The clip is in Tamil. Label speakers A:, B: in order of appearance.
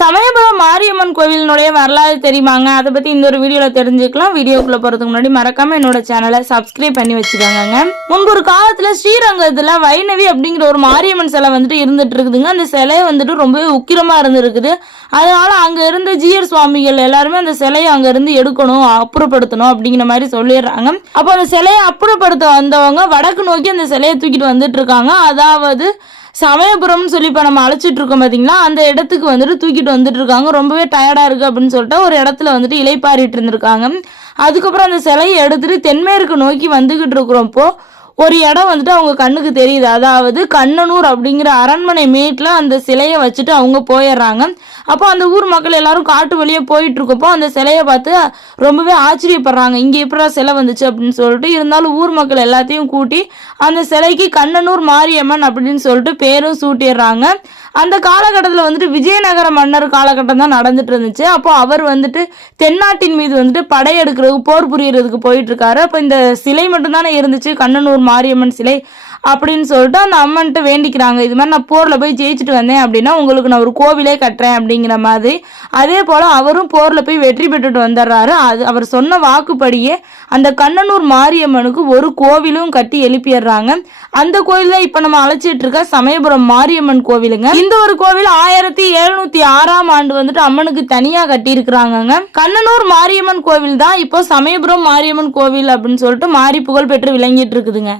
A: சமயபுரம் மாரியம்மன் கோவிலினுடைய வரலாறு தெரியுமாங்க? அதை பத்தி இந்த ஒரு வீடியோல தெரிஞ்சுக்கலாம். வீடியோக்குள்ள போறதுக்கு முன்னாடி மறக்காம என்னோட சேனலை சப்ஸ்கிரைப் பண்ணி வச்சுக்கோங்க முன்பு ஒரு காலத்துல ஸ்ரீரங்கத்துல வைணவி அப்படிங்கிற ஒரு மாரியம்மன் சிலை வந்துட்டு இருந்துட்டு இருக்குதுங்க. அந்த சிலை வந்துட்டு ரொம்பவே உக்கிரமா இருந்திருக்குது. அதனால அங்க இருந்த ஜீயர் சுவாமிகள் எல்லாருமே அந்த சிலையை அங்க இருந்து எடுக்கணும் அப்புறப்படுத்தணும் அப்படிங்கிற மாதிரி சொல்லிடுறாங்க. அப்போ அந்த சிலையை அப்புறப்படுத்த வந்தவங்க வடக்கு நோக்கி அந்த சிலையை தூக்கிட்டு வந்துட்டு இருக்காங்க. அதாவது சமயபுரம்னு சொல்லி இப்போ நம்ம அழைச்சிட்டு இருக்கோம் பார்த்தீங்களா அந்த இடத்துக்கு வந்துட்டு தூக்கிட்டு வந்துட்டு இருக்காங்க. ரொம்பவே டயர்டாக இருக்குது அப்படின்னு சொல்லிட்டு ஒரு இடத்துல வந்துட்டு இலைப்பாரிட்டு இருந்திருக்காங்க. அதுக்கப்புறம் அந்த சிலையை எடுத்துட்டு தென்மேற்கு நோக்கி வந்துகிட்டு இருக்கிறப்போ ஒரு இடம் வந்துட்டு அவங்க கண்ணுக்கு தெரியுது. அதாவது கண்ணனூர் அப்படிங்கிற அரண்மனை மேட்டில் அந்த சிலையை வச்சுட்டு அவங்க போயிடுறாங்க. அப்போ அந்த ஊர் மக்கள் எல்லாரும் காட்டு வழியே போயிட்டு இருக்கப்போ அந்த சிலையை பார்த்து ரொம்பவே ஆச்சரியப்படுறாங்க. இங்கே எப்படா சிலை வந்துச்சு அப்படின்னு சொல்லிட்டு இருந்தாலும் ஊர் மக்கள் எல்லாத்தையும் கூட்டி அந்த சிலைக்கு கண்ணனூர் மாரியம்மன் அப்படின்னு சொல்லிட்டு பேரும் சூட்டிடுறாங்க. அந்த காலகட்டத்தில் வந்துட்டு விஜயநகர மன்னர் காலகட்டம் தான் நடந்துட்டு இருந்துச்சு அப்போ அவர் வந்துட்டு தென்னாட்டின் மீது வந்துட்டு படையெடுக்கிறதுக்கு போர் புரியறதுக்கு போயிட்டு இருக்காரு அப்போ இந்த சிலை மட்டும்தானே இருந்துச்சு? கண்ணனூர் மாரியம்மன் சிலை. அப்படின்னு சொல்லிட்டு அந்த அம்மன்ட்டு வேண்டிக்கிறாங்க. இது மாதிரி நான் போரில் போய் ஜெயிச்சுட்டு வந்தேன் அப்படின்னா உங்களுக்கு நான் ஒரு கோவிலே கட்டுறேன் அப்படிங்கிற மாதிரி. அதே போல் அவரும் போரில் போய் வெற்றி பெற்றுட்டு வந்துடுறாரு அது அவர் சொன்ன வாக்குப்படியே அந்த கண்ணனூர் மாரியம்மனுக்கு ஒரு கோவிலும் கட்டி எழுப்பிடுறாங்க அந்த கோவில் தான் இப்போ நம்ம அழைச்சிட்டு இருக்க சமயபுரம் மாரியம்மன் கோவிலுங்க. இந்த ஒரு கோவில் ஆயிரத்தி எழுநூத்தி ஆறாம் ஆண்டு வந்துட்டு அம்மனுக்கு தனியா கட்டியிருக்கிறாங்க கண்ணனூர் மாரியம்மன் கோவில் தான் இப்போ சமயபுரம் மாரியம்மன் கோவில் அப்படின்னு சொல்லிட்டு மாறி புகழ் பெற்று விளங்கிட்டு இருக்குதுங்க.